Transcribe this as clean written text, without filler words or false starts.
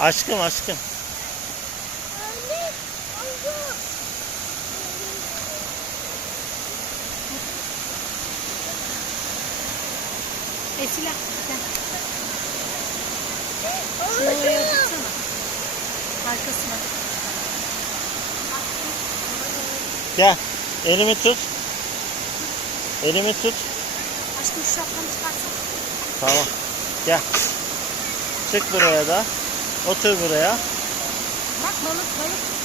Aşkım aşkım. Anne, oldu. Esila gel. Şunu oraya tutsana. Arkasına. Gel. Elimi tut. Elimi tut. Aşkım şu şapkanı çıkarsana. Tamam. Gel. Çık buraya da. Otur buraya. Bak balık balık.